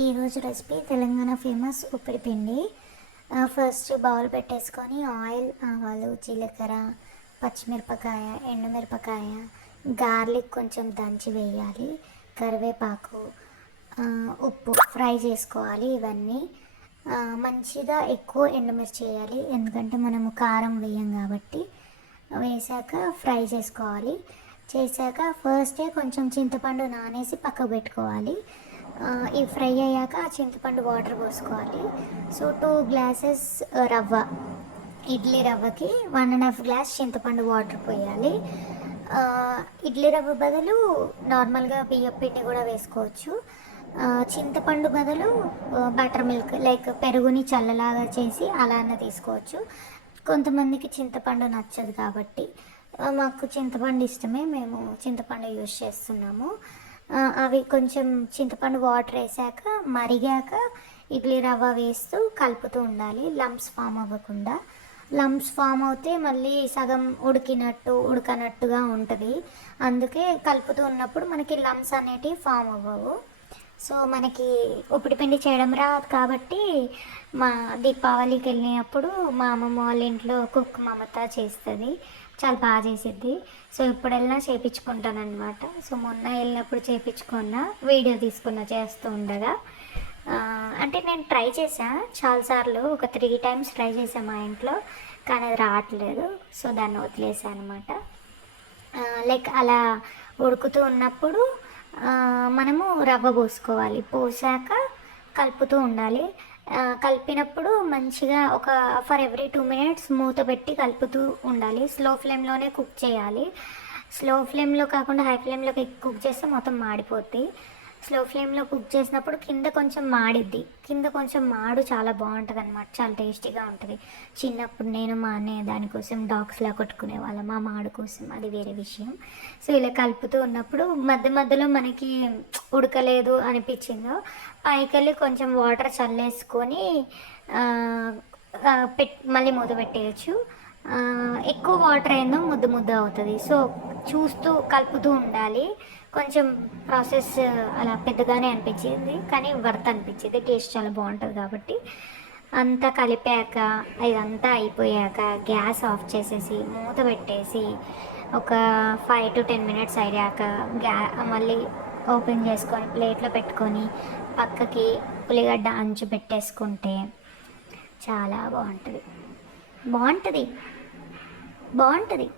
ఈరోజు recipe Telangana famous ఉప్పిడి పిండి. First bowl పెట్టేసుకొని ఆయిల్ ఆవాలు జీలకర్ర పచ్చిమిరపకాయ ఎండుమిరపకాయ గార్లిక్ కొంచెం దంచి వేయాలి. కరివేపాకు ఉప్పు ఫ్రై చేసుకోవాలి ఇవన్నీ. మంచిగా ఎక్కువ ఎండుమిర్చి వేయాలి. ఎందుకంటే మనము కారం వేయం కాబట్టి వేసాక ఫ్రై చేసుకోవాలి. చేశాక ఫస్టే కొంచెం చింతపండు నానేసి పక్కకు పెట్టుకోవాలి. ఇవి ఈ ఫ్రై అయ్యాక ఆ చింతపండు వాటర్ పోసుకోవాలి. సో టూ గ్లాసెస్ రవ్వ ఇడ్లీ రవ్వకి వన్ అండ్ హాఫ్ గ్లాస్ చింతపండు వాటర్ పోయాలి. ఇడ్లీ రవ్వ బదులు నార్మల్గా బియ్యం పిండి కూడా వేసుకోవచ్చు. చింతపండు బదులు బటర్ మిల్క్ లైక్ పెరుగుని చల్లలాగా చేసి అలా తీసుకోవచ్చు. కొంతమందికి చింతపండు నచ్చదు కాబట్టి మాకు చింతపండు ఇష్టమే మేము చింతపండు యూజ్ చేస్తున్నాము. అవి కొంచెం చింతపండు వాటర్ వేసాక మరిగాక ఇడ్లీ రవ్వ వేస్తూ కలుపుతూ ఉండాలి. లంప్స్ ఫామ్ అవ్వకుండా. లంప్స్ ఫామ్ అవుతే మళ్ళీ సగం ఉడికినట్టు ఉడకనట్టుగా ఉంటుంది. అందుకే కలుపుతూ ఉన్నప్పుడు మనకి లంప్స్ అనేటివి ఫామ్ అవ్వవు. సో మనకి ఉప్పిడి పిండి చేయడం రాదు కాబట్టి మా దీపావళికి వెళ్ళినప్పుడు మా అమ్మమ్మ వాళ్ళ ఇంట్లో కుక్ మమత చేస్తుంది. చాలా బాగా చేసిద్ది. సో ఇప్పుడు వెళ్ళినా చేయించుకుంటాను అనమాట సో మొన్న వెళ్ళినప్పుడు చేయించుకున్నా వీడియో తీసుకున్న చేస్తూ ఉండగా. అంటే నేను ట్రై చేసా చాలాసార్లు ఒక త్రీ టైమ్స్ ట్రై చేశాను మా ఇంట్లో కానీ అది రావట్లేదు. సో దాన్ని వదిలేసాను అనమాట లైక్ అలా ఉడుకుతూ ఉన్నప్పుడు మనము రవ్వ పోసుకోవాలి. పోసాక కలుపుతూ ఉండాలి. కలిపినప్పుడు మంచిగా ఒక ఫర్ ఎవ్రీ టూ మినిట్స్ మూత పెట్టి కలుపుతూ ఉండాలి. స్లో ఫ్లేమ్లోనే కుక్ చేయాలి. స్లో ఫ్లేమ్లో కాకుండా హై ఫ్లేమ్లో కుక్ చేస్తే మొత్తం మాడిపోద్ది. స్లో ఫ్లేమ్లో కుక్ చేసినప్పుడు కింద కొంచెం మాడిద్ది. కింద కొంచెం మాడు చాలా బాగుంటుంది అనమాట చాలా టేస్టీగా ఉంటుంది. చిన్నప్పుడు నేను మా అన్నయ్య దానికోసం డాగ్స్లా కొట్టుకునే వాళ్ళం. మా మాడు కోసం అది వేరే విషయం. సో ఇలా కలుపుతూ ఉన్నప్పుడు మధ్య మధ్యలో మనకి ఉడకలేదు అనిపించిందో పైకెళ్ళి కొంచెం వాటర్ చల్లేసుకొని పెట్ మళ్ళీ మూత పెట్టేయచ్చు. ఎక్కువ వాటర్ అయిందో ముద్ద ముద్ద అవుతుంది. సో చూస్తూ కలుపుతూ ఉండాలి. కొంచెం ప్రాసెస్ అలా పెద్దగానే అనిపించింది. కానీ వర్త్ అనిపించింది. టేస్ట్ చాలా బాగుంటుంది కాబట్టి. అంతా కలిపాక ఇదంతా అయిపోయాక గ్యాస్ ఆఫ్ చేసేసి మూత పెట్టేసి ఒక ఫైవ్ టు టెన్ మినిట్స్ అయ్యాక గ్యా మళ్ళీ ఓపెన్ చేసుకొని ప్లేట్లో పెట్టుకొని పక్కకి ఉల్లిగడ్డ అంచు పెట్టేసుకుంటే చాలా బాగుంటుంది. బాగుంటుంది. బాగుంటుంది.